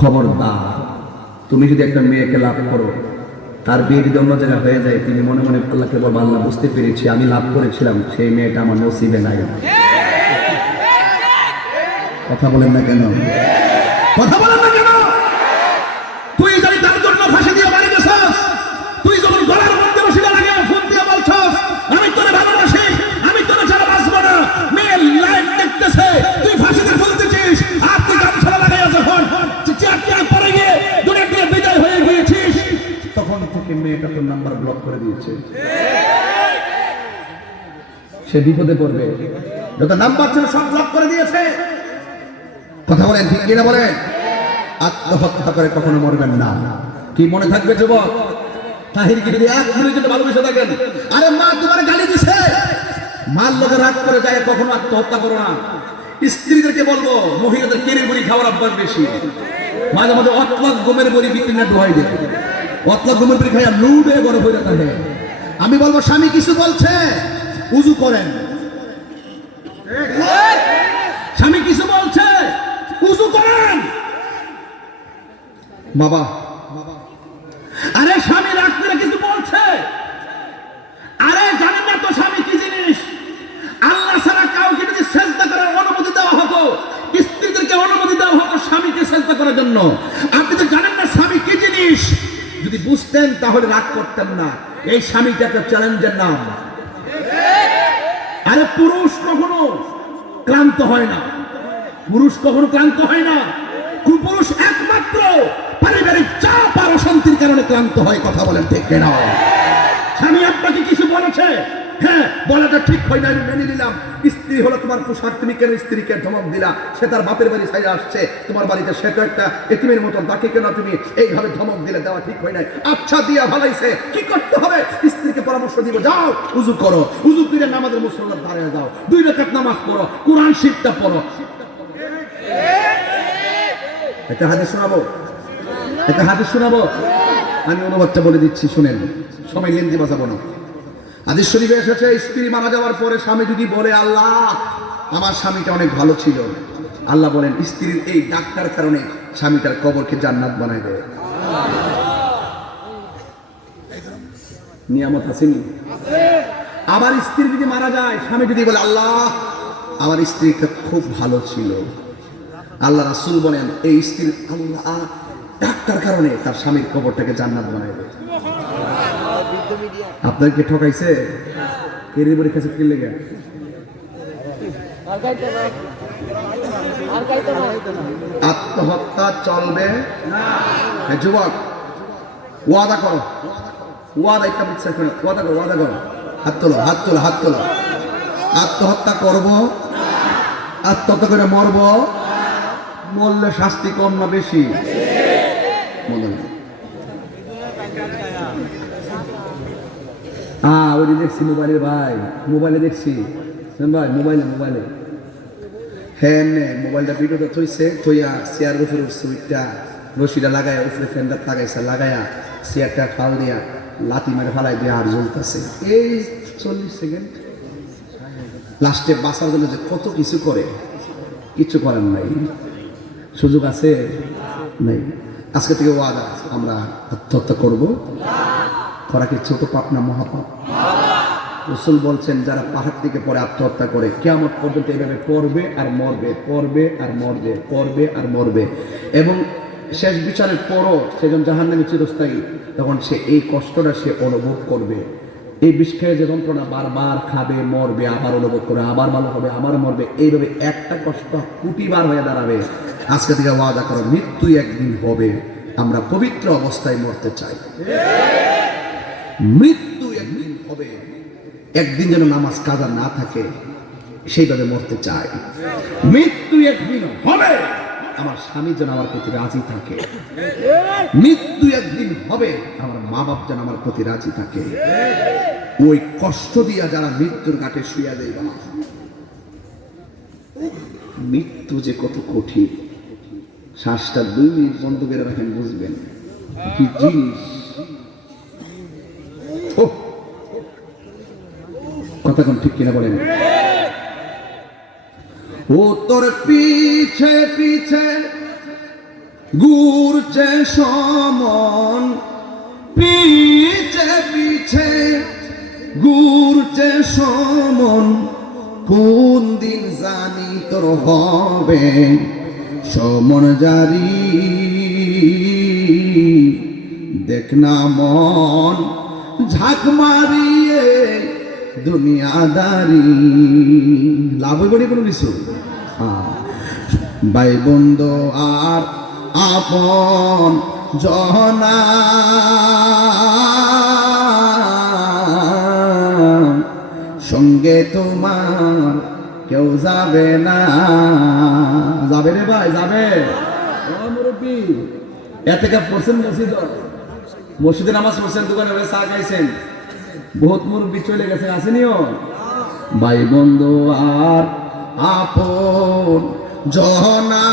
খবরদার, তুমি যদি একটা মেয়েকে লাভ করো, তার বিয়ে যদি অন্য জায়গায় হয়ে যায়, তুমি মনে মনে আল্লাহকে বলবো, আল্লাহ বুঝতে পেরেছি আমি লাভ করেছিলাম, সেই মেয়েটা আমার নসিবে নাই। কথা বলেন না কেন? কথা বলেন না কেন? তুই যদি তার জন্য ফাঁসি দিয়ে বাড়ি গেছস, তুই যখন গলার মধ্যে বসে লাগে ফোন দিয়ে বলছস আমি তোরে ভালোবাসি, আমি তোরে ছাড়া বাঁচবো না, মেয়ে লাইভ দেখতেছে, তুই ফাঁসিতে ঝুলতেছিস, আর তুই গামছা লাগাইয়া যখন চিৎকার করে গিয়ে দুনিয়া থেকে বিদায় হয়ে গিয়েছিস, তখন থেকে মেয়েটা তোর নাম্বার ব্লক করে দিয়েছে। সে বিপদে পড়বে, যত নাম্বার ছিল সব ব্লক করে দিয়েছে। কথা বলেন ঠিক কিনা বলেন? আত্মহত্যা করে কখনো মরবেন না। কি মনে থাকবে যুবক? তাহিরকে যদি এক মিনিট যদি ভালোবেসে থাকেন, আরে মা তোমার গালি দিছে, মার লোকে রাগ করে যায়, কখনো আত্মহত্যা করো না। স্ত্রীদেরকে বলবো, মহিলাদের কেড়ে বড়ি খাওয়ার অভ্যাস বেশি, মাঝে মাঝে অতলাক গমের বড়ি বিক্রি ডোহাই দেয়, অতলাক গমের বড়ি খাইয়া লুডে গরম হয়ে থাকে। আমি বলবো স্বামী কিছু বলছে, উজু করেন। স্বামী কিছু বলছে, উজু করেন। বাবা, আরে স্বামী রাগ করে কিছু বলছে, আরে জানেন না তো স্বামী কি জিনিস? আল্লাহ ছাড়া কাউকে যদি সেজদা করার অনুমতি দেওয়া হতো, স্ত্রীদেরকে অনুমতি দেওয়া হতো স্বামীকে সেজদা করার জন্য। আপনি তো জানেন না স্বামী কি জিনিস। যদি বুঝতেন তাহলে রাগ করতেন না। এই স্বামীটা একটা চ্যালেঞ্জের নাম। আরে পুরুষ কখনো ক্লান্ত হয় না, পুরুষ কখনো ক্লান্ত হয় না। কুপুরুষ একমাত্র পারিবারিক চাপ আর অশান্তির কারণে ক্লান্ত হয়। কথা বলেন ঠিক কিনা? স্বামী আপনাকে কিছু বলেছে, হ্যাঁ বলাটা ঠিক হয় না, আমি মেনে নিলাম। স্ত্রী হলো তোমার পোশাক, তুমি কেন স্ত্রীকে ধমক দিলা? সে তার বাপের বাড়ি ছাইরে আসছে তোমার বাড়িতে, সে তো একটা এতিমের মতন, তাকে কেন তুমি এইভাবে ধমক দিলে? দেওয়া ঠিক হয় নাই। আচ্ছা দিয়া ভালাইছে, কি করতে হবে? স্ত্রীকে পরামর্শ দিব, যাও উজু করো, উজু করে নামাজের মুসল্লার দাঁড়িয়ে যাও, 2 রাকাত নামাজ পড়ো, কোরআন শিক্ষা পড়ো। একটা হাদিস শোনাবো, একটা হাদিস শোনাবো, আমি অনুবাদটা বলে দিচ্ছি শুনেন, সময় লেন্দি বাঁচাবো না। হাদিস শরীফে এসেছে, স্ত্রী মারা যাওয়ার পরে স্বামী যদি বলে, আল্লাহ আমার স্বামীটা অনেক ভালো ছিল, আল্লাহ বলেন স্ত্রীর এই ডাক্তার কারণে স্বামীটার কবরকে জান্নাত বানায় দেয়। নিয়ামত আসেনি? আবার স্ত্রী যদি মারা যায়, স্বামী যদি বলে, আল্লাহ আমার স্ত্রীটা খুব ভালো ছিল, আল্লাহ রাসূল বলেন এই স্ত্রীর আল্লাহ ডাক্তার কারণে তার স্বামীর কবরটাকে জান্নাত বানায় দেয়। আপনাকে ঠকাইছে? কেড়ে বড়ি খাইছে কি লেগে? আত্মহত্যা চলবে না। যুবক ওয়াদা করো, ওয়াদা একটা বিশ্বাস করো, ওয়াদা করো, ওয়াদা করো, হাত তোলো, হাত তোলো, হাত তোলো। আত্মহত্যা করবো, আত্মহত্যা করে মরবো, মরলে শাস্তি কম না বেশি? ওই দেখছি মোবাইলে, ভাই মোবাইলে দেখছি ভাই, মোবাইলে মোবাইলে হ্যাঁ মোবাইলটা ভিডিওটা থইছে, থইয়া চেয়ারের উপরে উঠছে, উঠটা রশিটা লাগায় উপরে ফ্যানটা লাগাইছে, লাগাইয়া চেয়ারটা ফাল দিয়া লাথি মেরে ফালাই দিয়ে আর জ্বলতেছে। এই 40 সেকেন্ড লাস্টে বাঁচার জন্য যে কত কিছু করে, কিছু করার নাই, সুযোগ আছে নাই। আজকে থেকে ওয়াদা, আমরা আত্মহত্যা করব। করা কি ছোট পাপ না মহাপাপ? রাসূল বলছেন যারা পাহাড় থেকে পরে আত্মহত্যা করে, কিয়ামত পর্যন্ত এইভাবে পড়বে আর মরবে, পড়বে আর মরবে, পড়বে আর মরবে, এবং শেষ বিচারের পরও সে যখন জাহান্নামে চিরস্থায়ী, তখন সে এই কষ্টটা সে অনুভব করবে। এই বিষ খেয়ে যে যন্ত্রণা বারবার খাবে, মরবে, আবার অনুভব করবে, আবার ভালো হবে, আবার মরবে, এইভাবে একটা কষ্ট কোটিবার হয়ে দাঁড়াবে। আজকে থেকে ওয়াদা করো, মৃত্যু একদিন হবে, আমরা পবিত্র অবস্থায় মরতে চাই। মৃত্যু একদিন হবে, একদিন যেন নামাজ কাজা না থাকে, সেইভাবে মরতে চাই। মৃত্যু একদিন হবে, আমার স্বামী যেন আমার প্রতি রাজি থাকে। মৃত্যু একদিন হবে, আমার মা বাপ যেন আমার প্রতি রাজি থাকে। ওই কষ্ট দিয়া যারা মৃত্যুর ঘাটে শুয়ে দেয়, মৃত্যু যে কত কঠিন, শ্বাসটা 2 মিনিট বন্ধ করে রাখেন, বুঝবেন কি জিনিস। কথা কোন ঠিক কিনা বলেন? ও তোর পিছে পিছে ঘুরছে সমন পিছে পিছে, ঘুরছে সমন, কোন দিন জানি তোর হবে সমন জারি। দেখ না মন ঝাঁক মারিয়ে দুনিয়াদারি, লাভ করি কোনো কিছু। ভাই বন্ধু আর আপন জনা, সঙ্গে তোমার কেউ যাবে না। যাবে রে ভাই, যাবে মুরব্বী। এতে কা পড়ছেন মসজিদ, মসজিদে নামাজ পড়ছেন, দোকানে চা খাইছেন, বহুত মুরব্বী চলে গেছে, আসেনিও। ভাই বন্ধু আর আপন জনা,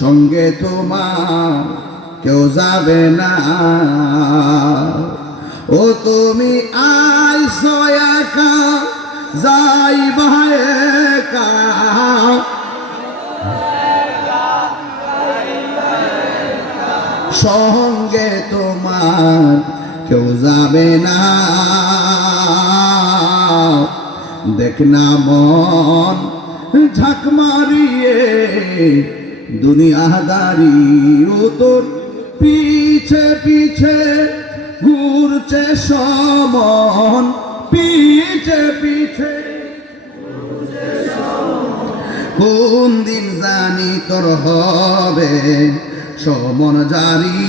সঙ্গে তোমার কেউ যাবে না। ও তুমি আইছো একা, যাইবা একা, সঙ্গে তোমার কেউ যাবে না। দেখ না মন ঝাঁক মারিয়ে দুনিয়াদারি, ও তোর পিছে পিছে ঘুরছে সমন পিছে পিছে, কোন দিন জানি তোর হবে সমন জারি।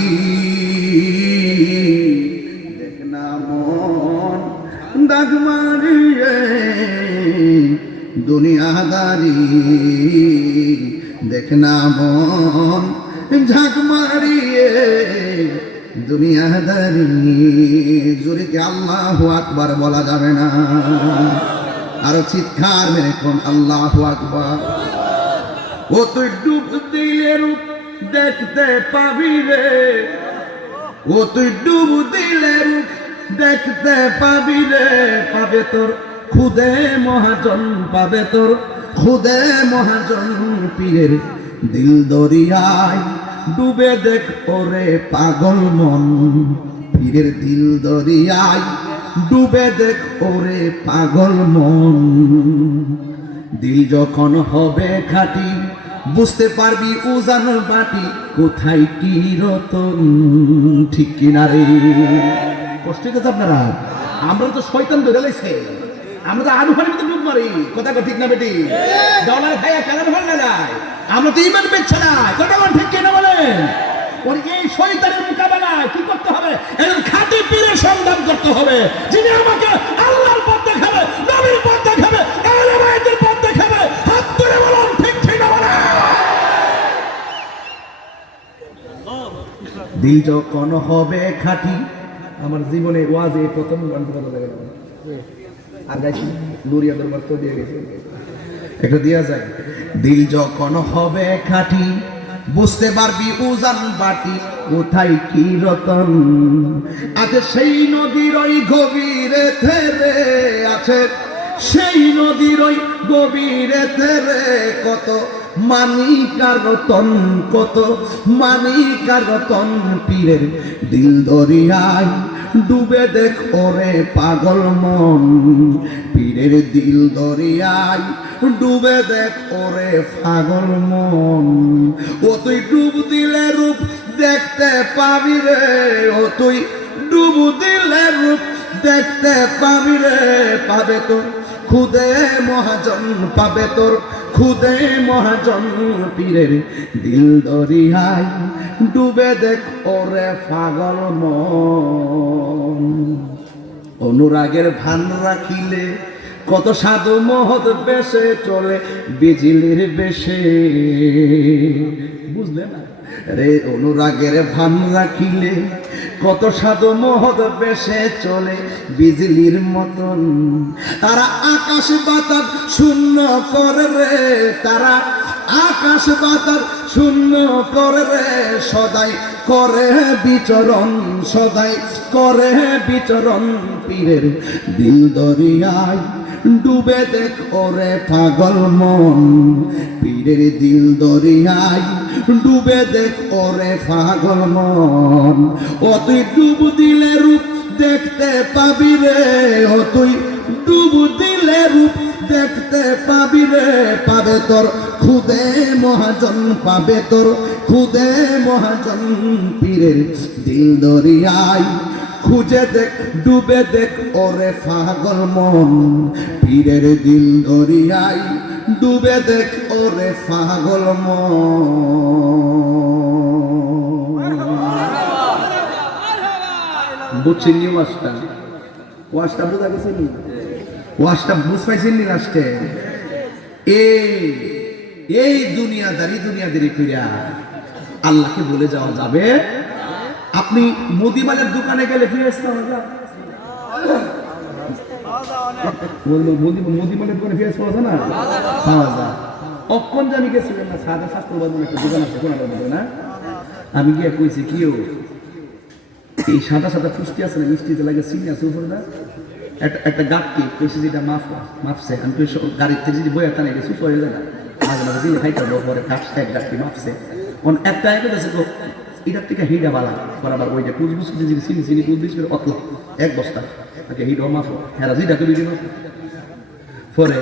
দেখ না মন দাগ মারিয়ে দুনিয়াদারি, দেখ না মন ঝাঁক মারিয়ে দুনিয়াদারি। জোরে কি আল্লাহু আকবার বলা যাবে না? আরো চিৎকার মেরে কোন আল্লাহু আকবার। ও তুই ডুব দিলে রূপ দেখতে পাবি রে, ও তুই ডুব দিলে রূপ দেখতে পাবি রে, পাবে তোর খুদে মহাজন, পাবে তোর খুদে মহাজন। পীরের দিল দরিয়ায় ডুবে দেখ ওরে পাগল মন, পীরের দিল দরিয়ায় ডুবে দেখ ওরে পাগল মন। দিল যখন হবে খাঁটি বুঝতে পারবি উজান বাটি, কোথায় কি রতন, ঠিক কিনা রে? কষ্ট হচ্ছে আপনারা? আমরা তো শয়তান ধরে লাইছে, আমরা তো আলু ফানির মতো ডুব মারি, কথা ঠিক না বেটি? ডলার খাইয়া কেন ভালো না যায়? আমরা তো ইমান বেচছে না, কথা ঠিক কিনা বলেন? ওর এই শয়তানের মোকাবেলায় কি করতে হবে? একজন খাঁটি পীরের সন্ধান করতে হবে, যিনি আমাকে আল্লাহর পথ দেখাবে, নবীর পথ দেখাবে, আহলে বাইতের পথ দেখাবে। হাত তুলে বলুন ঠিক কিনা বলেন? দিল যখন হবে খাঁটি, আমার জীবনে ওয়াজে প্রথম গানটা কথা লাগে আর গাইছি নুরিয়া দরবার তো দিয়ে গেছে, একটা দিয়া যায়। দিল যখন হবে খাঁটি বুঝতে পারবি উজান বাটি, কোথায় কি রতন আছে সেই নদীর ওই গভীরে থেরে আছে, সেই নদীর ওই গভীরে থেরে কত মানিকার রতন, কত মানিকার রতন। পীরের দিল দরিয়ায় ডুবে দেখ ওরে পাগল মন, পীরের দিল দরিয়ায় ডুবে দেখ ওরে পাগল মন। ও তুই ডুব দিলে রূপ দেখতে পাবি রে, ও তুই ডুব দিলে রূপ দেখতে পাবি রে, পাবে তোর খুদে মহাজন, পাবে তোর খুদে মহাজন। পীরের দিল দরিয়ায় ডুবে দেখ ওরে পাগল মন। অনুরাগের ভান রাখিলে কত সাধু মহৎ বেশে চলে বিজলির বেশে, বুঝলে না রে? অনুরাগের ভান রাখিলে কত সাধু মহৎ বেশে চলে বিজলির মতন। তারা আকাশ বাতাস শূন্য করে রে, তারা আকাশ বাতাস শূন্য করে রে, সদাই করে বিচরণ, সদাই করে বিচরণ। পীরের দিল দরিয়ায় ডুবে দেখ ওরে পাগল মন পীরের দিল দরিয়ায় ডুবে দেখ ওরে পাগল মন ও তুই ডুব দিলে রূপ দেখতে পাবি রে ও তুই ডুব দিলে রূপ দেখতে পাবি রে পাবে তোর খুদে মহাজন পাবে তোর খুদে মহাজন পীরের দিল দরিয়ায় খুঁজে দেখ ডুবে দেখ ওরে পাগল মন পীরের দিল দরিয়ায় ডুবে দেখ ওরে পাগল মন বুঝছেন নি ওয়াজটা বোঝা গেছে নি ওয়াজটা বুঝ পাইছেন নি লাস্টে এই দুনিয়াদারি কইরা আল্লাহকে বলে যাওয়া যাবে আপনি মুদিমালের দোকানে গেলে ফেরেশতা পাওয়া যায় মুদিমালের দোকানে ফেরেশতা পাওয়া যায় না পাওয়া যায় অক্ষণ জানি গেছিলেন না সাদা শাস্ত্র বাজার একটা দোকান আছে কোন না আমি গিয়ে কইছি কিও এই সাদা সাদা পুষ্টি আছে না মিষ্টিতে লাগে চিনি আছে উপরে না একটা গাছটি কইছি যেটা মাপছে আমি তো গাড়ির থেকে যদি বইয়া টানে গেছি হয়ে যায় না মাঝে মাঝে দিলে খাইতে হবে পরে কাপছে এক গাছটি মাপছে একটা এক আছে তো এটার থেকে হিডা বালা বরাবর ওইটা কুচবুচ যদি চিনি কুচবিচ করে অতলা এক বস্তা তাকে হিডও মাফো হেরা যেটা করে দিল পরে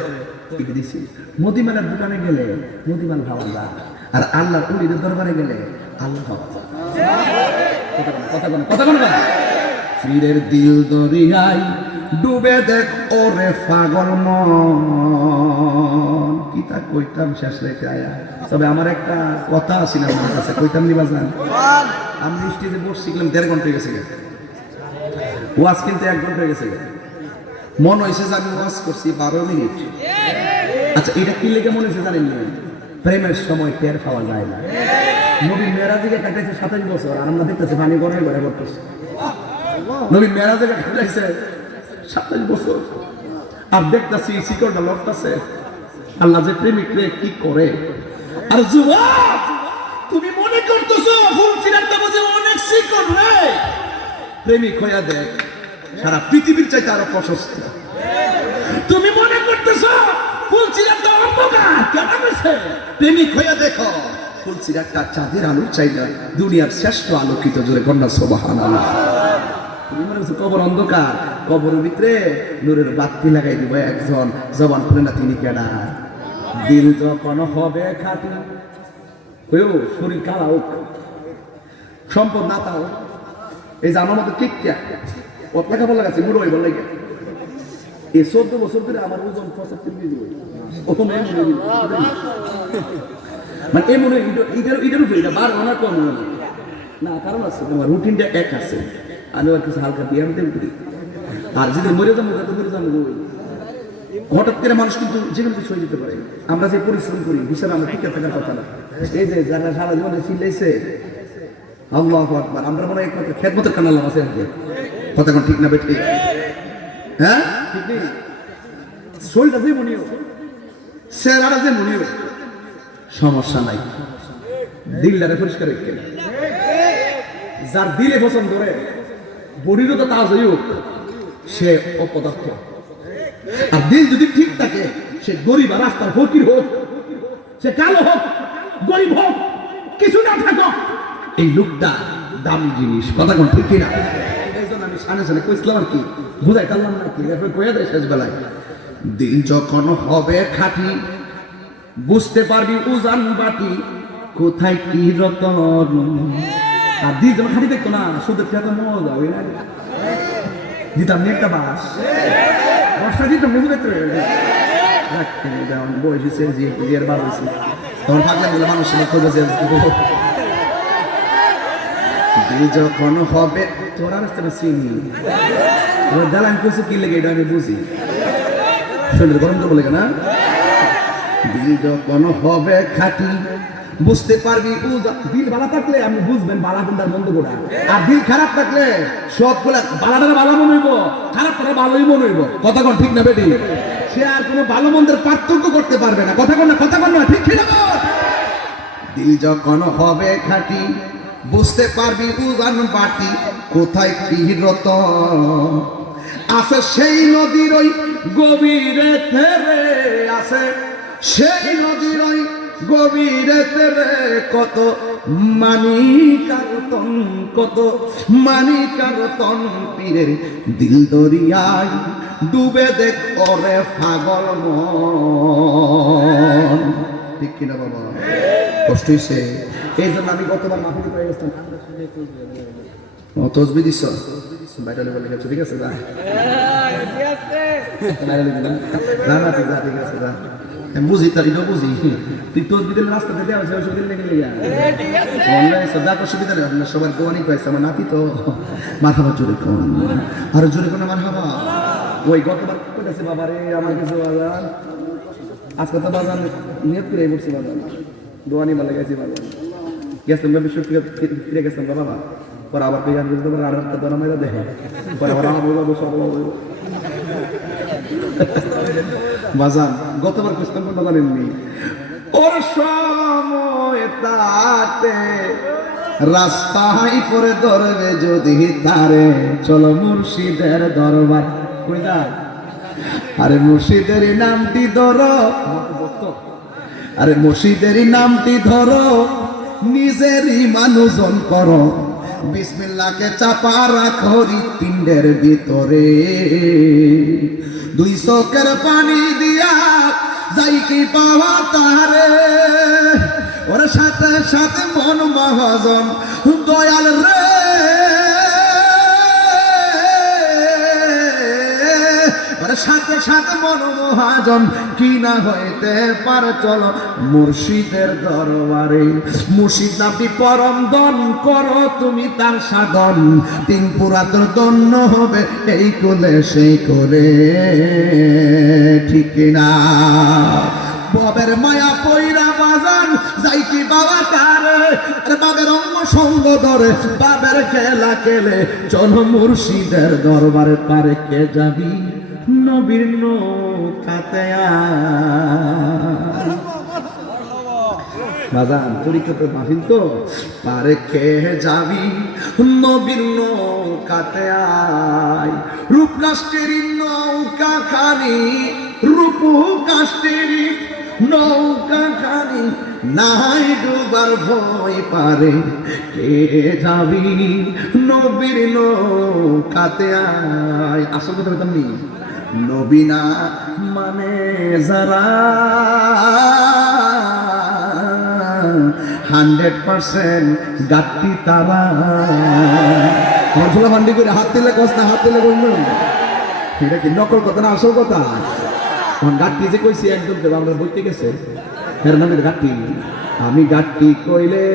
এটা দিছি মুদিমালের দোকানে গেলে মুদিমাল খাওয়া যায় আর আল্লাহর উলিদের দরবারে গেলে আল্লাহ খাওয়া যায় কথা বলবেন পীরের দিল দরিয়ায় ডুবে দেখ ওরে পাগল মন কি তা কইতাম শেষ রেখে আয়া তবে আমার একটা কথা আছে না আমার কাছে কইতাম নিবা জান আমি স্টেজে বসছিলাম 1.5 ঘন্টা হয়ে গেছে ওয়াজ কিন্তু 1 ঘন্টা হয়ে গেছে মন হয়েছে যে আমি ওয়াজ করছি 12 মিনিট আচ্ছা এটা কি লেগে মনে হয়েছে জানেন না প্রেমের সময় টের পাওয়া যায় না নবী মেরাজে কাটাইছে 27 বছর আর আমরা দেখতেছি পানি গরমে ঘরে করতেছে নবী মেরাজে কাটাইছে 27 বছর আর দেখতেছি শিকড়টা লড়তেছে আল্লাহ যে প্রেমিকরে কি করে আর যুবক তুমি মনে করতেছো ফুল সিরাতটা বুঝে অনেক শিকড় রে প্রেমিক হইয়া দেখ সারা পৃথিবীর চাইতে আরো প্রশস্ত তুমি মনে করতেছো ফুল সিরাতটা অপকার কেন হইছে প্রেমিক হইয়া দেখো ফুল সিরাতটা চাঁদের আলো চাইলে দুনিয়ার শ্রেষ্ঠ আলোকিত জোরে কন্যা সুবহানাল্লাহ তুমি মনে করছো কবর অন্ধকার কবরের ভিতরে নূরের বাতি লাগাই দিব একজন জবান খুলে না তিনি কেডা দিল যখন হবে খাঁটি হয়েও শরীর কালা হোক সম্পদ না তাও এই যে আমার মতো ঠিক কত লেখা বলা গেছে বুড়ো বল লাগে এই 14 বছর ধরে আমার ওজন 75 কেজি মানে এমন এটার উপরে এটা বার অনেক কম না কারণ আছে তোমার রুটিনটা এক আছে আমি আর কিছু হালকা ব্যায়াম দেব করি আর যদি মরে যাবো তো মরে যাবো হঠাৎ করে মানুষ কিন্তু জীবন কিছু হয়ে যেতে পারে আমরা যে পরিশ্রম করি হিসাবে আমরা টিকে থাকার কথা না এই যে যারা সারা জীবনে চিল্লাইছে আল্লাহু আকবার আমরা মনে হয় একমাত্র খেদমতের কানাল আছে কথা কোন ঠিক না বেঠি হ্যাঁ ঠিক নেই শরীরটা যে মনিও চেহারাটা যে মনিও সমস্যা নাই দিলটারে পরিষ্কার রেখে যার দিলে পছন্দ করে বডিরও তো তাজ হইউক সে অপদার্থ আর দিল যদি ঠিক থাকে সে গরিব আর রাস্তার ফকির হোক সে কালো হোক গরিব হোক কিছু না থাকো এই লোকটা দামি জিনিস কথা কোন ঠিক কিনা এই জন্য আমি সামনে সামনে কইছিলাম আর কি বুঝাই পারলাম না কি এরপরে কইয়া দেয় শেষ বেলায় দিল যখন হবে খাঁটি বুঝতে পারবি উজান বাটি কোথায় কি রতন আর দিল যখন খাঁটি দেখতো না সুদের খেতে মজা হবে না দিতাম নি একটা বাস বর্ষা দিতাম মজু দেখতে বয়সে জিয়ার বার হয়েছে তখন থাকলে বলে মানুষ যখন হবে তোরা রাস্তাটা চিনি তোমার দালান কইছে কি লেগে এটা আমি বুঝি শরীর গরম তো বলে না দিল যখন হবে খাঁটি বুঝতে পারবি দিল ভালো থাকলে আপনি বুঝবেন বালা কোনটা মন্দ কোনটা আর দিল খারাপ থাকলে সবগুলা বালাটা ভালো মনে হইব খারাপটা ভালোই মনে হইব কথা কোন ঠিক না বেটি সে আর কোনো ভালো মন্দের পার্থক্য করতে পারবে না কথা কোন না ঠিক ঠিক না দিল যখন হবে খাঁটি বুঝতে পারবি উজান বাটি কোথায় কি রতন আছে সেই নদীর ওই গভীরে থেরে আছে, সেই নদীর ওই গভীরে তেরে কত মানিকারতন, কত মানিকারতন পীরের দিল দরিয়ায় ডুবে দেখ ওরে পাগল মন। ঠিক কিনা বাবা? কষ্ট হইছে। এই জন্য আমি গতবার মাহফিলে পেয়ে গেছিলাম। তসবি দিছ বাইরে বলে গেছো, ঠিক আছে? না না ঠিক আছে, বুঝি তার এটা বুঝি। তুই তসবি দিলে রাস্তাতে দেওয়া হয়েছে, ওষুধ দিলে গেলে অনলাইন সদাক অসুবিধা নেই। আপনার সবার দোয়ানি পাইছে। আমার নাতি তো মাথাবা জোরে কোন আর জোরে কোন আমার হাবা ওই গতবার কইতাছে বাবা রে আমার কিছু বাজার আজকে তো বাজার নিয়ত করে বসছি, বাজার দোয়ানি মালা গেছি, বাজার গেছিলাম ভাবে ফিরে গেছিলাম বাবা। পরে আবার পেয়ে আনবো তোমার আর একটা দোনা মেরা দেখে পরে আবার আমার বলবো সব বাজান। গতবার কুস্তান কোনটা জানেননি? ওর সময় তাতে রাস্তায় পরে ধরবে যদি তারে, চলো মুর্শিদের দরবার। কই না? আরে মুর্শিদের নামটি ধরো, আরে মুর্শিদের নামটি ধরো, নিজেরই মানুষজন করো, বিসমিল্লাহকে চাপা রাখো হৃৎপিণ্ডের ভিতরে, দুই চোখের পানি দিয়া যাই কি পাওয়া তারে, ওর সাথে সাথে মন মহাজন দয়াল রে, ওর সাথে সাথে মন মহাজন কি না হইতে পারে, চলো মুর্শিদের দরবারে। মুর্শিদ নামটি পরম দন করো তুমি তার সাধন, তিন পুরাতন দন্য হবে এই কোলে সেই কোলে, ঠিক না? বাবের মায়া পয়রা বাজান যাই কি বাবা তারে, বাবের অঙ্গ সঙ্গ ধরে বাবের খেলা খেলে, চলো মুর্শিদের দরবারে। পারে কে যাবি নবীর নৌকাতে বাজান, পরীক্ষা তো মাহফিল তো। পারে কে যাবি নবীর নৌকাতে আয়, রূপ কাষ্টেরি নৌকা খানি, রূপ কাষ্টেরি নৌকা খানি, নাই ডুবার ভয় পারে কে যাবি নবীর নৌকাতে আয়। আসল কথা বলতাম নি, নবীনা মানে যারা 100% গাট্টি তারা। মনসুলা মান্ডি করে হাত দিলে কস না, হাত দিলে বলবেন এটা কি নকল কথা না আসল কথা? গাট্টি যে কইছি একদম তো আমরা বইতে গেছে এর নামে গাট্টি। আমি গাট্টি কইলে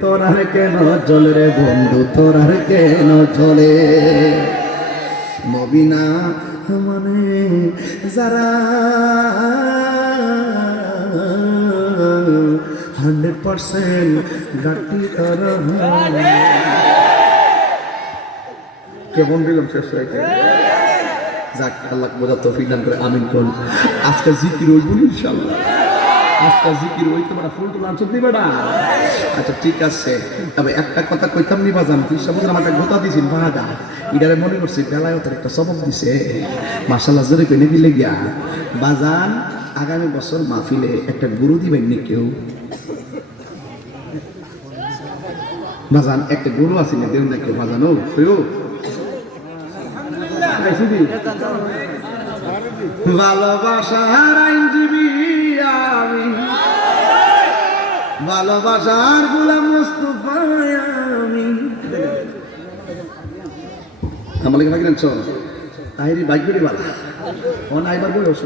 তোরার কেন চলে রে বন্ধু, তোরার কেন চলে? নবীনা মানে যারা 100% গাট্টি তারা। কেমন দিলাম শেষ হয়েছে? যাক, আল্লাহ বোঝার তৌফিক দান করে, আমিন করুন। আজকে জিকির হইব ইনশাআল্লাহ, আজকে জিকির হই। তোমরা ফুল তো লাঞ্চ দিবে না? আচ্ছা ঠিক আছে, তবে একটা কথা কইতাম নি বাজান, তুই সামনে আমাকে গোতা দিছিস ভাগা, ইডারে মনে করছি বেলায়তের একটা সবক দিছে। মাশাআল্লাহ জোরে কই নাকি লেগিয়া বাজান, আগামী বছর মাহফিলে একটা গুরু দিবেন নি কেউ? বাজান একটা গুরু আছে না, দেউ না কেউ বাজান? ও ভালোবাসার আইনজীবী আমি, ভালোবাসার গোলাম মুস্তাফা আমি। আমার লাগে ভাগিনা চল তাহিরি বাইক করে বালা অন আইবার বয়স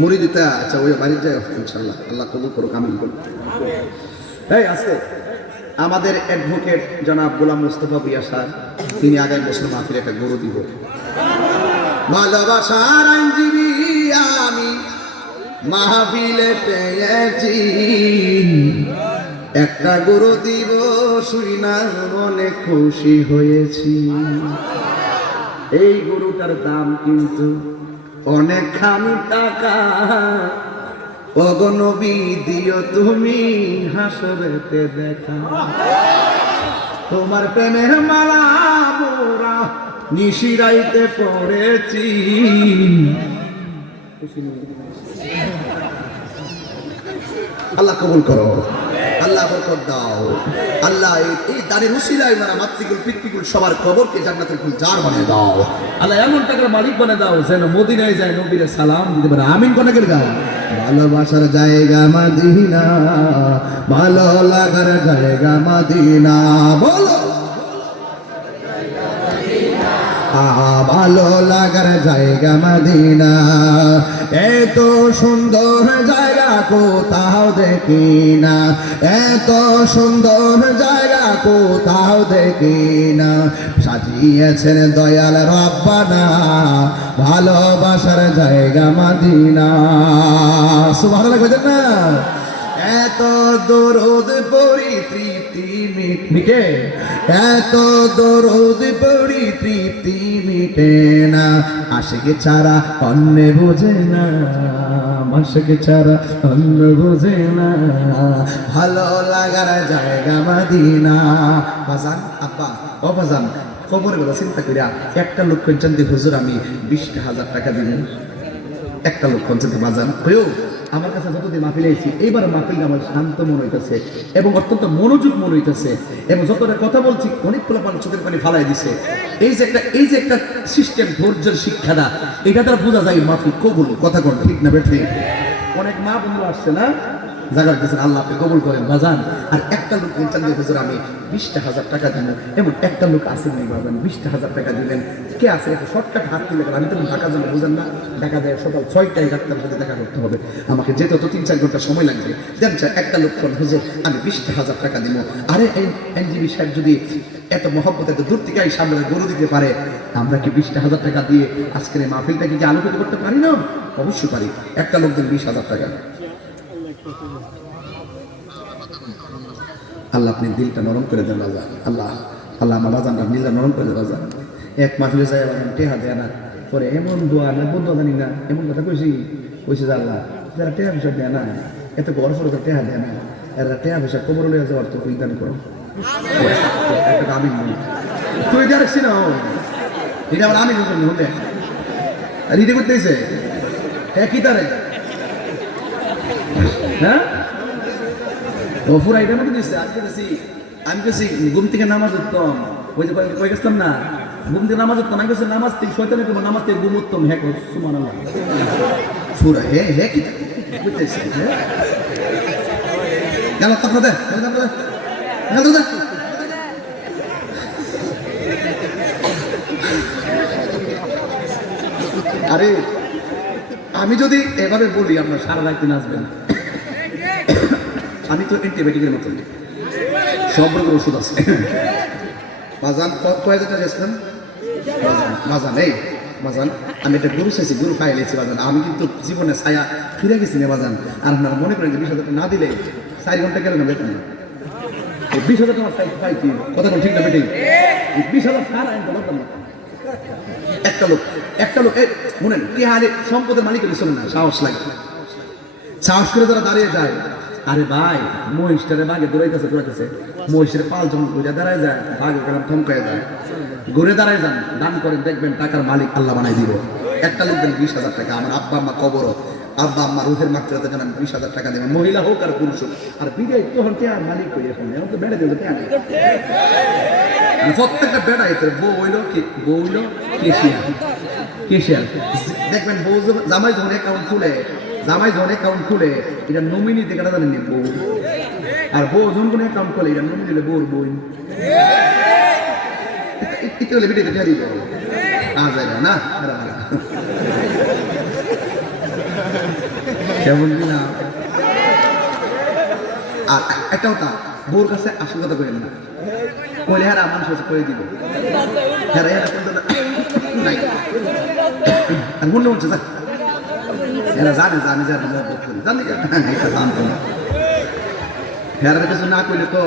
মুড়ি দিতে। আচ্ছা ওই বাড়ি যায় ইনশাআল্লাহ, আল্লাহ কবুল করুক, আমিন করুন। এই আছে আমাদের অ্যাডভোকেট জনাব গোলাম মুস্তাফা ভূঁইয়া স্যার, তিনি আগামী বছর মাহফিলে একটা গরু দিব। ভালোবাসার আইনজীবী আমি মাহফিলে পেয়েছি, একটা গরু দিব শুই না অনেক খুশি হয়েছি। এই গরুটার দাম কিন্তু অনেকখানি টাকা, ওগো নবী দিও তুমি হাসরেতে দেখা, তোমার প্রেমের মালা মোরা নিশিরাইতে পড়েছি। আল্লাহ কবুল করো, আল্লাহ বরকত দাও। আল্লাহ এই দানের উসিলায় মারা মাতৃকুল পিতৃকুল সবার কবরকে জান্নাতুল ফুলজার বানিয়ে দাও। আল্লাহ এমন টাকার মালিক বানিয়ে দাও যেন মদিনায় যায় নবীর সালাম দিতে পারে। আমিন কোনাকের গাও। ভালোবাসার জায়গা মদিনা, ভালো লাগার জায়গা মদিনা, বলো ভালো লাগার জায়গা মদিনা। এত সুন্দর জায়গা কোথাও দেখি না, এত সুন্দর জায়গা কোথাও দেখি না। সাজিয়েছেন দয়াল রব্বানা ভালোবাসার জায়গা মদিনা। সুবহানাল্লাহ কইতেন না? এত দরুদ পড়ি তৃপ্তি মিটে, এত দরুদ পড়ি তৃপ্তি মিটে না। আশিক ছাড়া অন্য বোঝে না, আশিক ছাড়া অন্য বোঝে না। ভালো লাগার জায়গা মদিনা। বাজান আব্বা ও বাজান, খবরের কথা চিন্তা করিয়া একটা লোক জানতে হুজুর আমি 20,000 টাকা দিবেন। একটা লোক জানতে বাজান কেউ আমার কাছে যতদিন মাহফিল আইছি এইবার মাহফিলটা আমার শান্ত মনে হইতেছে এবং অত্যন্ত মনোযোগ মনে হইতেছে এবং যতটা কথা বলছি অনেক পোলাপান চোখের পানি ফালাই দিছে। এই যে একটা সিস্টেম ধৈর্যের শিক্ষাটা, এটা দ্বারা বোঝা যায় মাহফিল কবুল। কথা কোন ঠিক না বেঠি? অনেক মা বন্ধু আসছে না জায়গা দিয়েছেন, আল্লাহ আপনি কবুল করেন বাজান। আর একটা লোক বলছেন যে হুজুর আমি 20,000 টাকা দিব, এমন একটা লোক আসেন নি বাজান 20,000 টাকা দিলেন। কে আছে একটা শর্টকাট হাত তুলে গেল। আমি তো ঢাকা জন্য বুঝেন না, ঢাকা যায় সকাল 6টায় ডাক্তার সাথে দেখা করতে হবে, আমাকে যেতে তো 3-4 ঘন্টা সময় লাগবে। দেন একটা লোক ফোন হুজুর আমি 20,000 টাকা দিব। আরে এই এনজিবি সাহেব যদি এত মহব্বত এত দূর থেকে সামনে গরু দিতে পারে, আমরা কি 20,000 টাকা দিয়ে আজকের এই মাহফিলটাকে কি আলোকিত করতে পারি না? অবশ্যই পারি। একটা লোক দেন 20,000 টাকা। আল্লাহ আপনি দিলটা নরম করে দেন বাজান। আল্লাহ আল্লাহ আমার বাজানটা দিলটা নরম করে দেন বাজান। এক মাহফিলে যায় বাজান টেহা দেয় না, পরে এমন দোয়া না বন্ধু জানি না এমন কথা কইছি যে আল্লাহ যারা টেহা পয়সা দেয় না, এত গড় ফরজ টেহা দেয় না, এরা টেহা পয়সা কবর লইয়া যাওয়ার তো দান করো। একটা আমি তুই দেখছি না এটা আবার আমি হলে আর ইটে করতেছে হ্যাঁ কি তারে হ্যাঁ ও পুরা এটার মধ্যে দিচ্ছে। আমি কেছি ঘুম থেকে নামাজ উঠতাম, ওই যে কয়ে গেছিলাম না ঘুম থেকে নামাজ উঠতাম, আমি কেছি নামাজ থেকে শয়তানি করবো, নামাজ থেকে ঘুম উঠতাম। হ্যাঁ সুবহানাল্লাহ পুরা হ্যাঁ হ্যাঁ কি বুঝতেছি গেল আপনাদের আরে আমি যদি এভাবে বলি আপনার সারা রাত দিন আসবেন। আমি তো অ্যান্টিবায়োটিকের মতো সব রকম ওষুধ আছে। বাজান কয় হাজার টাকা গেছিলাম বাজান এই বাজান আমি একটা গরু চাইছি, গরু খাই লেছি বাজান। আমি কিন্তু জীবনে ছায়া ফিরে গেছি না বাজান। আর আপনারা মনে করেন যে 20,000 টাকা না দিলে 4 ঘন্টা গেল না বেতন। 20,000 টাকা পাইছি কথা কোন ঠিক না বেটে? 20,000 সার আইন তো লাগতাম না। একটা লোক মনে কি হারে সম্পদের মালিক হলে চলে না, সাহস লাগে। সাহস করে তারা দাঁড়িয়ে যায়। আরে ভাই মহিষটারে বাঘে দৌড়াইতেছে মহিষের পাল যখন ঘুরে দাঁড়ায় যায়, বাঘে কেরাম থমকায় যায়, ঘুরে দাঁড়ায় যান, দান করেন, দেখবেন টাকার মালিক আল্লাহ বানাই দিব। একটা লোক দেন 20,000 টাকা। আমার আব্বা আম্মা কবর, আব্বা আম্মা রুহের মাত্রাতে জানান 20,000 টাকা দেবেন, মহিলা হোক আর পুরুষ হোক। আর বিদায় তখন কে আর মালিক করি এখন তো বেড়ে দেবে প্রত্যেকটা বেড়া এতে বউ হইল কেশিয়াল। দেখবেন বউ জামাই যখন অ্যাকাউন্ট খুলে এটা নমিনি দেখাটা জানেন বউ, আর বউ যখন কোনো অ্যাকাউন্ট খুলে এটা নমিনি হলে বউর বই ইতে হলে ভিডিও দেখা দিব না কেমন কিনা। আর একটা কথা বউর কাছে আসল কথা করেন না, কইলে হ্যাঁ মানুষ কাছে করে দিব হ্যাঁ নাই আর মনে হচ্ছে এরা জানে হেরার কিছু না করলে তো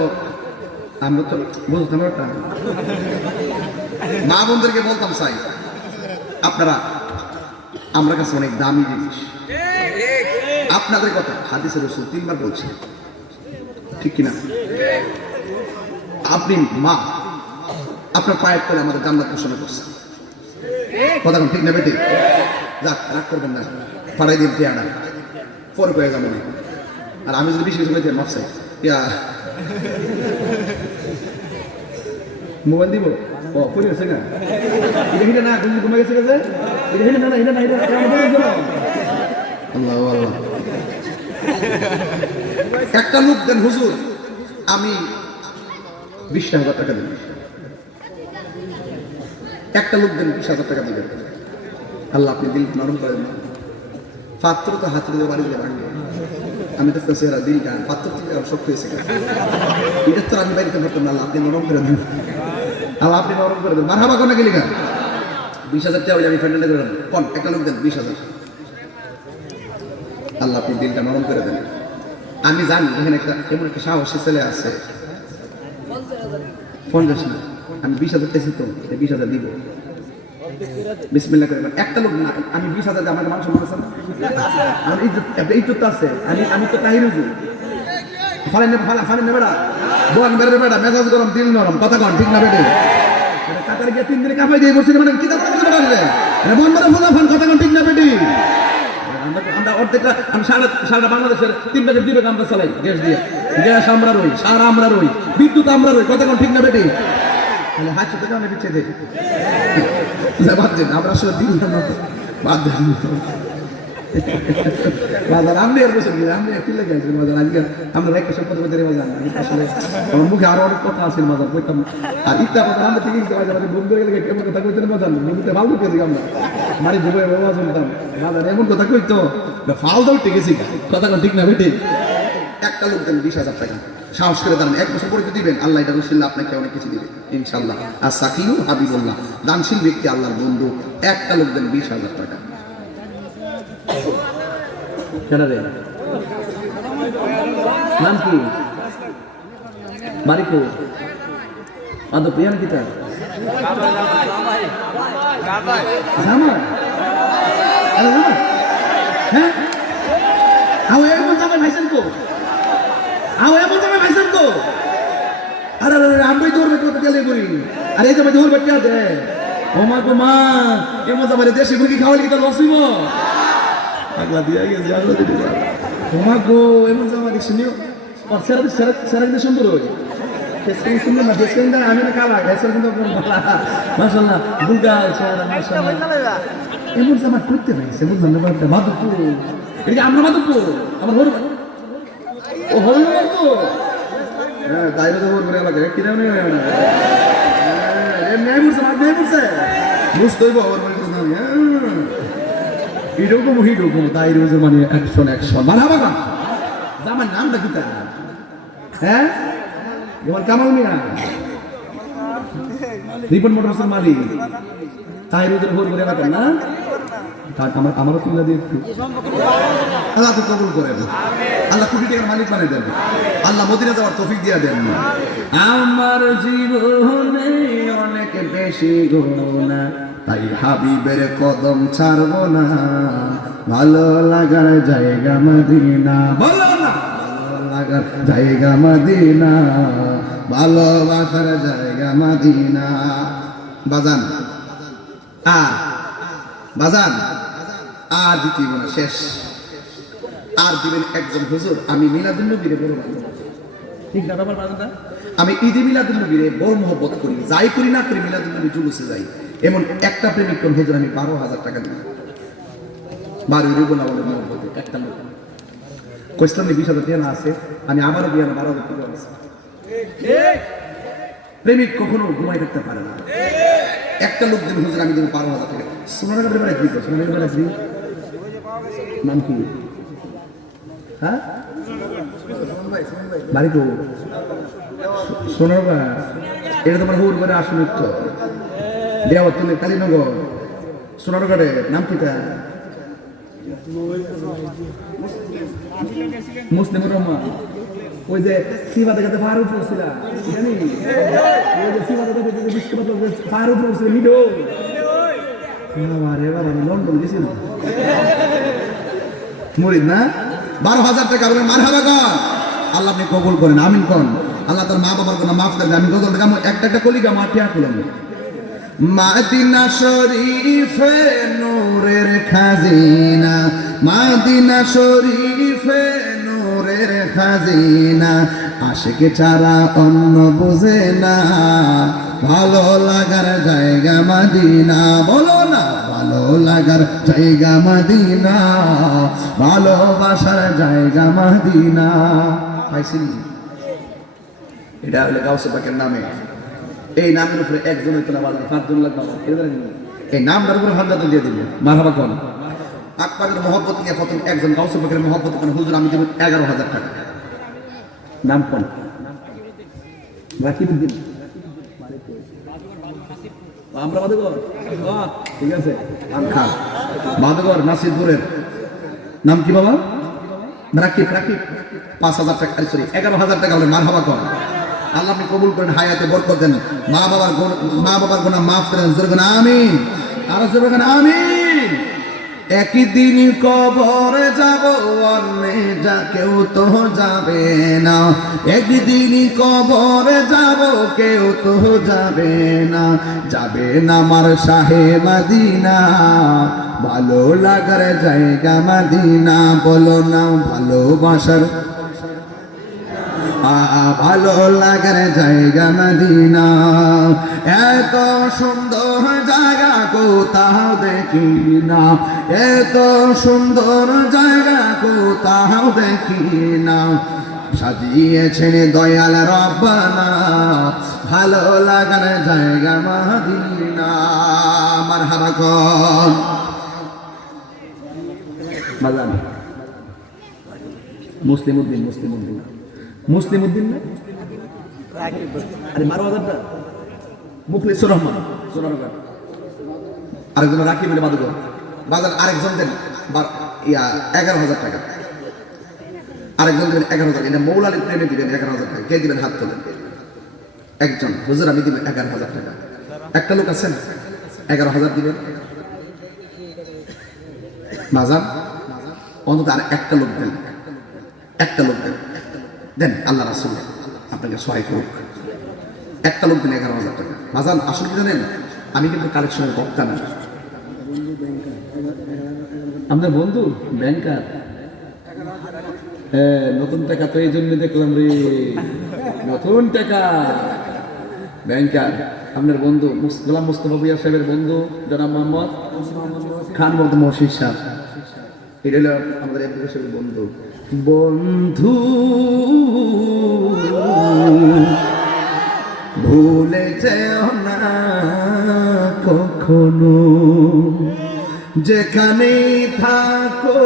আমরা তো বুঝতাম না। মা বোনদেরকে বলতাম চাই আপনারা আমার কাছে অনেক দামি জিনিস। আপনাদের কথা হাদিসে রাসূল 3 বার বলছে, ঠিক কিনা? আপনি মা আপনার পায়ের তলে আমাদের জান্নাত ঘোষণা করছে, কথা ঠিক না বেটি? যাক, রাগ করবেন না, ফাড়াই দিন টিয়ানা পরে পেয়ে যাবো না। আর আমি যদি বেশি কিছু পেতে মাপসাই ইয়া মোবাইল দিব। ও ফোন আছে না, এটা হিটা না, তুমি ঘুমে গেছে গেছে, এটা হিটা না, এটা না, এটা আল্লাহ আল্লাহ। একটা লোক দেন হুজুর, আমি 20,000 টাকা দেব। একটা লোক দেন 20,000 টাকা দিবেন। আল্লাহ আপনি দিল নরম করেন না। পাত্র তো হাতে দিয়ে বাড়ি দিয়ে ভাঙবে। আমি তো চেহারা দিল কেন পাত্র থেকে শক্ত হয়েছে কেন, এটা তো আমি বাড়িতে পারতাম না। আল্লাহ আপনি নরম করে দেন, আল্লাহ আপনি নরম করে দেন। মারহাবা কোন গেলি কেন? 20,000 টাকা আমি ফাইনালে করে দেন। কোন একটা লোক দেন 20,000। আল্লাহ আপনি দিলটা নরম করে দেন। আমি জানি এখানে একটা এমন একটা সাহসী ছেলে আছে, 50 না, আমি 20,000 পেয়েছি তো 20,000 দিব। বিসমিল্লাহ করে একটা লোক না, আমি 20,000 দিয়ে আমার মানুষ আছে না, আমার ইজ্জত আছে। আমি তো তাই রুজু ফালে নেবে না, দোয়ান বেড়ে বেড়া মেজাজ গরম দিল নরম, কথা কন ঠিক না বেটে? কাতার গিয়ে 3 দিনে কাফাই দিয়ে বসে মানে কি কথা মন মারা ফোনা ফোন, কথা কন ঠিক না বেটি? আমরা অর্ধেকটা আমি সারা বাংলাদেশের 3 ভাগের 2 ভাগ আমরা চালাই গ্যাস দিয়ে। গ্যাস আমরা রই, সারা আমরা রই, বিদ্যুৎ আমরা রই, কথা কোন ঠিক না বেটি? তাহলে হাত চোখে আমি পিছিয়ে দেই বাদ দেন, আমরা আসলে দিন বাদ দেন বাজার। আপনি আর বসে আপনি কি লেগে আছেন বাজার? আজকে আমরা একটা সম্পদ বাজারে বাজার আসলে আমার মুখে আরো অনেক কথা আছে বাজার কইতাম। আর ইত্যা কথা আমরা ঠিক আছে বন্ধু হয়ে গেলে কেমন কথা কইতেন বাজার বন্ধুতে ভালো পেয়েছি আমরা মারি ভুগে বাবা শুনতাম বাজার এমন কথা কইতো ফাল দাও ঠিক আছে, কথা ঠিক না বেটি? একটা লোক দেন 20,000 টাকা, সাহস করে দাঁড়ান, 1 বছর পরে দিবেন। আল্লাহ এটা রসিল্লাহ আপনাকে অনেক কিছু দিবে ইনশাল্লাহ। আর সাকিনু হাবিবুল্লাহ, দানশীল ব্যক্তি, আল্লাহর বন্ধু। একটা লোক দেন 20,000 টাকা। নাম কি? বাড়ি কো? আদৌ প্রিয়ান কিতা হ্যাঁ আও এমন জামাই ভাইসান কো, আও এমন জামাই ভাইসান কো। আরে আমি দৌড় করতে গেলে বলি, আরে এই জামাই দৌড় করতে আছে। ও মা গো মা, এমন জামাই দেশি মুরগি খাওয়ালে কি তো লস হইব? আগলা দিয়া গেছে, আগলা দিয়ে তোমার গো এমন জামা দেখছি নিও আর সেরা কিন্তু সুন্দর হয়। ফেসক্রিম সুন্দর না, ফেসক্রিম দা আমি না কালা ফেসক্রিম কিন্তু মাশাআল্লাহ বুলগাল চেহারা মাশাআল্লাহ। এমন জামা করতে পারছে বুঝলাম না ব্যাপারটা। মাধবপুর এটা আমরা মাধবপুর আমার হল ও হল তো হ্যাঁ দাইরে তো বলে লাগে কি নাম নেই না এ নেই বুঝছ না নেই বুঝছে বুঝতেই বাবার মানে কথা না হিডোকো হিডোকো দাইরে মানে অ্যাকশন মারহাবা না। জামার নামটা কি তা? হ্যাঁ এবার কামাল মিয়া রিপন মোটরসের মালিক, তাই রোদের ভোর করে রাখেন না। আমারও তুলে দিয়ে একটু আল্লাহ তো কবুল করেন, আল্লাহ কোটি টাকার মালিক বানিয়ে দেন, আল্লাহ মদিনা যাওয়ার তৌফিক দিয়ে দেন। আমার জীবনে অনেক বেশি গুনাহ, তাই হাবিবের কদম ছাড়বো না, ভালো লাগার জায়গা মদিনা। বলো না ভালো লাগার জায়গা মদিনা, ভালোবাসার জায়গা মদিনা। বাজান বাজান আর দিতেই না, শেষ। আর দিবেন একজন হুজুর। আমি মিলাদুন নবীরে বড় ভালো, ঠিক না বাবার বাজানটা? আমি ঈদে মিলাদুন নবীরে বড় মহব্বত করি, যাই করি না করি মিলাদুন নবী জুলুসে যাই। এমন একটা প্রেমিক কোন হুজুর আমি 12,000 টাকা দিই। 12 বলা বলে মহব্বতে একটা লোক কইসলাম 20,000 টাকা না আছে, আমি আবারও দিয়ে 12,000 টাকা আছে। প্রেমিক কখনো ঘুমাই থাকতে পারে না। একটা লোক দিন হুজুর আমি দেবো 12,000 টাকা। সোনারগাঁও বেড়া দিই, সোনারগাঁও বেড়া দিই। নাম কি? হ্যাঁ বাড়ি তো সোনারগাঁও, এটা তোমার হুর করে আসুন তো দেওয়া তুলে কালীনগর সোনারগাঁওয়ে। নাম কি তা? মুসলিমুর রহমান। ওই যে সিবা দেখাতে ফারুক পড়ছিল জানি, ওই যে সিবা দেখাতে ফারুক পড়ছিল ভিডিও। আরে বাবা লন্ডন গেছিল মুরিদ না। 12,000 টাকা বলে মারহাবা কর, আল্লাহ আপনি কবুল করেন, আমিন করেন। আল্লাহ তার মা বাবার কোনো মাফ করে। আমি গজল দেখাম একটা কলিগা মাটিয়া খুলাম মাদিনা শরীফে নূরের খাজিনা, মাদিনা শরীফে নূরের খাজিনা, আশিক ছাড়া অন্য বুঝে না, ভালো লাগার জায়গা মদিনা, বলো না ভালো লাগার জায়গা মদিনা, ভালোবাসার জায়গা মদিনা। পাইছি এটা হলো গাউসে পাকের নামে। এই নামের উপরে একজন হইতো না, 5জন লাগবে। এই নামটার উপরে হাজার দিয়ে দিল মারহাবা কোন আকবরের মহব্বত নিয়ে প্রথম একজন গাউসে পাকের মহব্বত কোন হুজুর আমি দেব 11,000 টাকা। নাম কোন? রাকিবউদ্দিন। আমরা বাদগর, ঠিক আছে, খান বাদগর নাসিরপুরের নাম কি বাবা? রাকিব। 5,000 টাকা, সরি 11,000 টাকা বলে মারহাবা কোন। আল্লাহ আপনি কবুল করেন, হায়াতে বরকত দেন, মা বাবার গুনাহ মাফ করেন, জোরে আমিন। আর জোরে আমিন। একদিন কবরে যাব, অন্যে যা কেউ তো যাবে না, একদিন কবরে যাব, কেউ তো যাবে না, যাবে না আমার শাহে মদিনা, ভালো লাগার জায়গা মদিনা, বলো না ভালোবাসার, ভালো লাগার জায়গা মদিনা, এত সুন্দর জায়গা কোথাও দেখি না, এত সুন্দর জায়গা কোথাও দেখি না, সাজিয়েছেন দয়াল রব্বানা, ভালো লাগার জায়গা মদিনা। মারহাবা কোন বাজান? মুসলিমউদ্দিন না? আরে 12,000 মুখলিসুর রহমান সোনারগাঁ। আরেকজন রাকিব বলে বাদুগর বাজার, আরেকজন দেন 11,000 টাকা, আরেকজন দেবেন 11,000। এটা মৌলালী প্রেমে দিবেন 11,000 টাকা। কে দিবেন হাত তোলেন? একজন হুজুর আমি দিবেন 11,000 টাকা। একটা লোক আছেন 11,000 দিবেন বাজার, অন্তত আর একটা লোক দেন, দেন আল্লাহ রাসূল আপনাকে সহায় করুক। একটা লোক দিন 11,000 টাকা। বাজান আসল কি জানেন, আমি কিন্তু কালেকশনের বক্তা না, আপনার বন্ধু ব্যাংকার। হ্যাঁ, নতুন টাকা তো এই জন্য দেখলাম রে, নতুন টাকা ব্যাংকার। আপনার বন্ধু গোলাম মোস্তফা ভূঁইয়া সাহেবের বন্ধু জনাব মোহাম্মদ খান বলতে মহসিন সাহেব, এটা হলো আমাদের এমপি বন্ধু। বন্ধু ভুলে যেও না কখনো, যেখানেই থাকো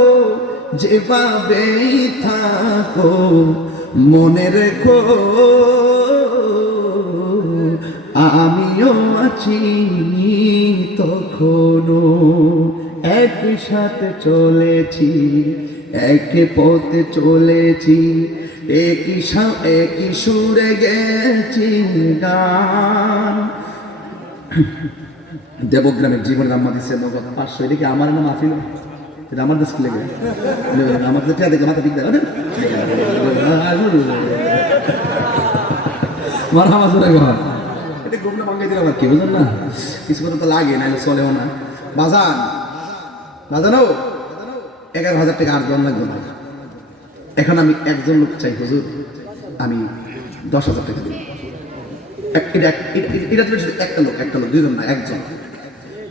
যেভাবেই থাকো, মনে রেখো আমিও আছি তখনো, একসাথে চলেছি, এক পথে চলেছি, একই সুরে গেছি গান। দেবগ্রামের জীবনের আম্মা দিচ্ছে নগদ 500। এদিকে আমার নাম আসিল, এটা আমার দেশ লেগে আমার দেখলে মাথা ঠিক দেয় আমার হামাজ এটা ঘুমলে ভাঙ্গাই দিলে আমার কি বুঝলেন না, কিছু কথা তো লাগে না, চলেও না। বাজানো 11,000 টাকা আর জন লাগবে না। এখন আমি একজন লোক চাই হুজুর, আমি 10,000 টাকা দিই। এটা একটা লোক 2 জন না, একজন।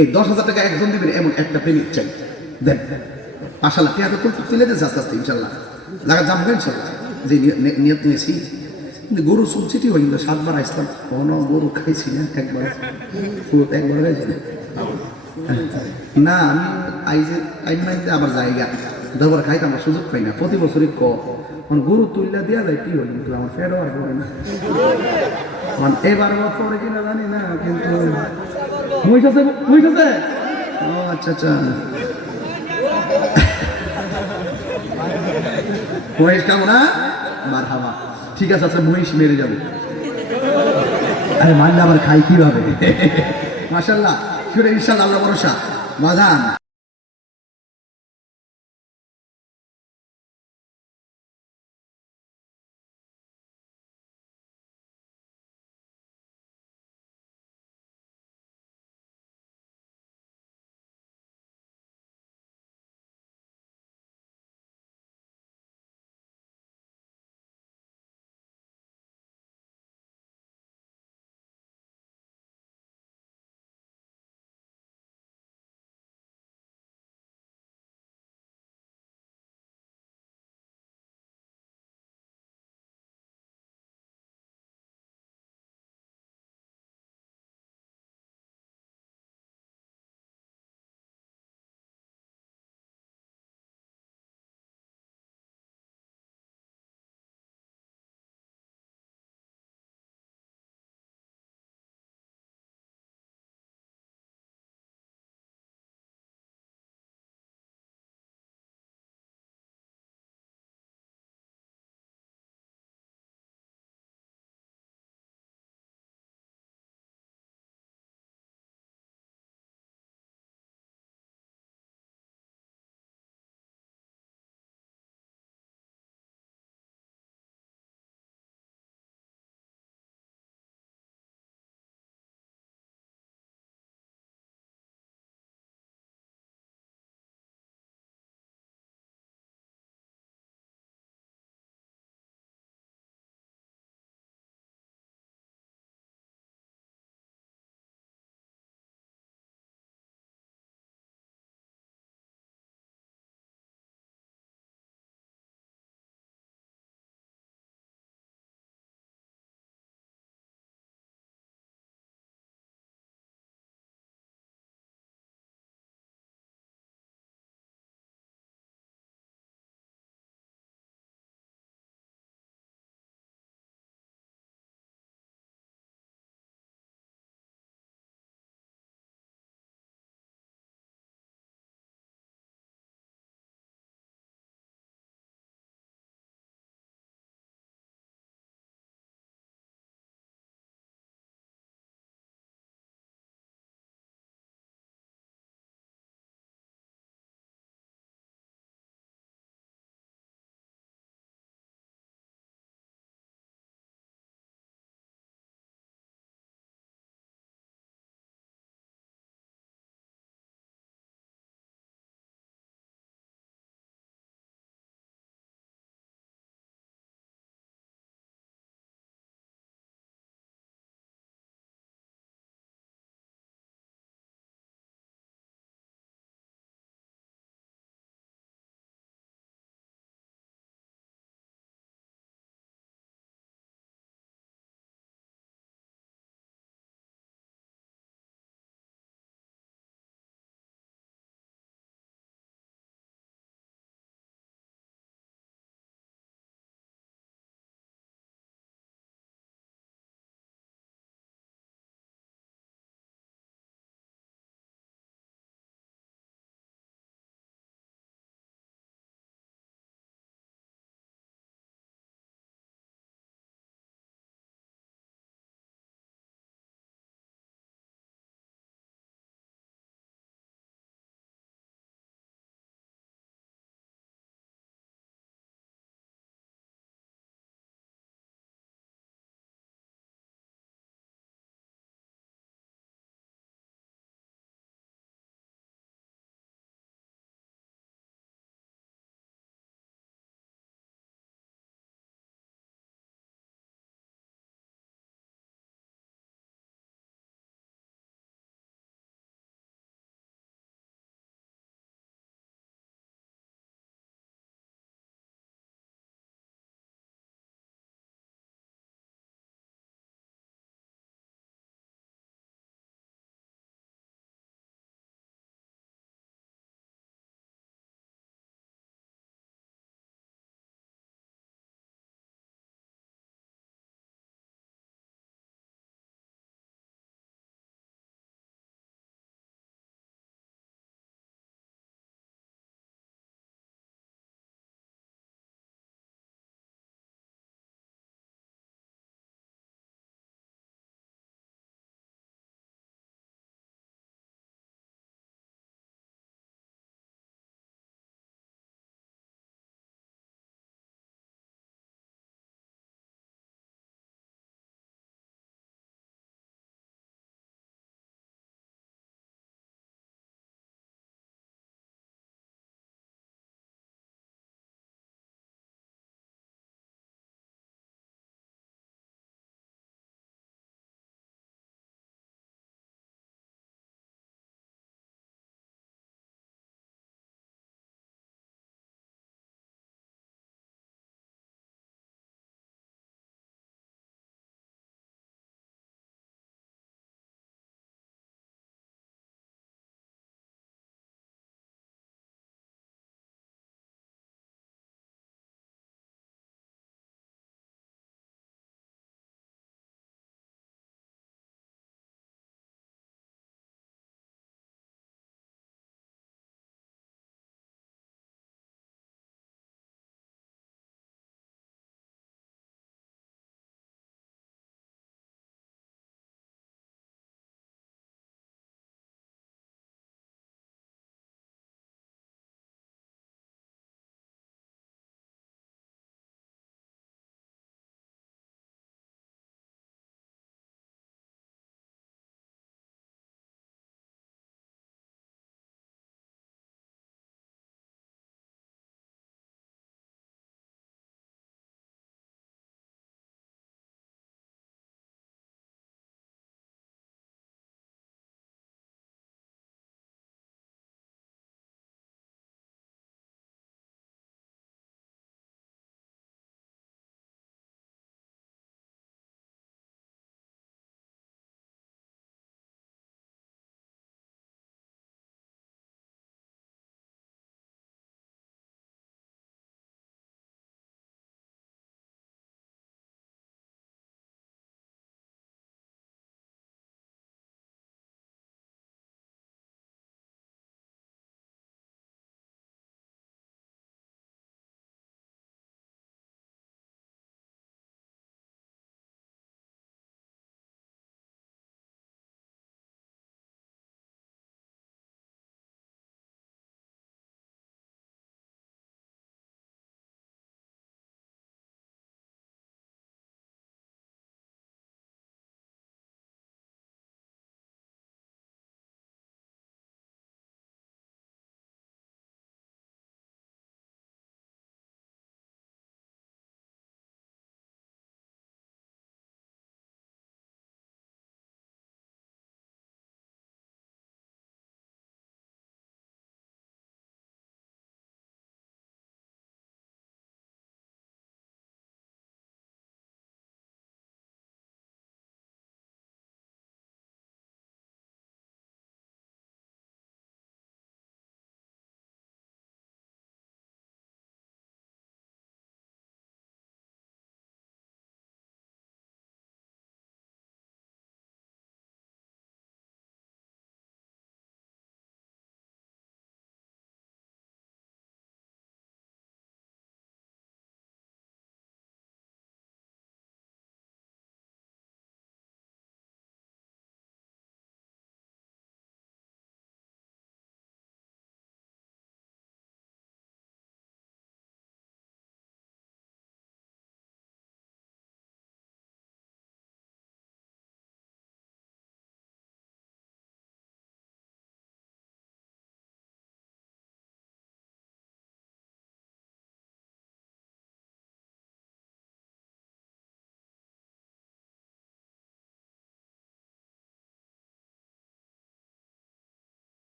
এই 10,000 টাকা একজন দিবেন, এমন একটা প্রেমিক চাই, দেন। মাশাআল্লাহ পেঁয়াজ তুলে দিয়েছে আস্তে আস্তে, ইনশাল্লাহ লাগা যাবো ইনশাল্লাহ। যে নিয়ত নিয়েছি, কিন্তু গরু সবজিটি হয়, কিন্তু 7বার আসলাম, কোনো গরু খাইছি না, একবার খাইছি না। আমি আইজে আবার জায়গা দরবার খাইতে আমার সুযোগ পাই না, প্রতি বছরই গরু তুললা দেওয়া যায়, কি হল কিন্তু আমার ফেরও আর পড়ে না, এবার পরে কিনা জানি না, কিন্তু ও আচ্ছা মহিষ খাবো না, মারহাবা, ঠিক আছে, আচ্ছা মহিষ মেরে যাবো। আরে মারলে আবার খাই কিভাবে? মাশাআল্লাহ, ইনশাআল্লাহ আল্লাহ ভরসা। বাজান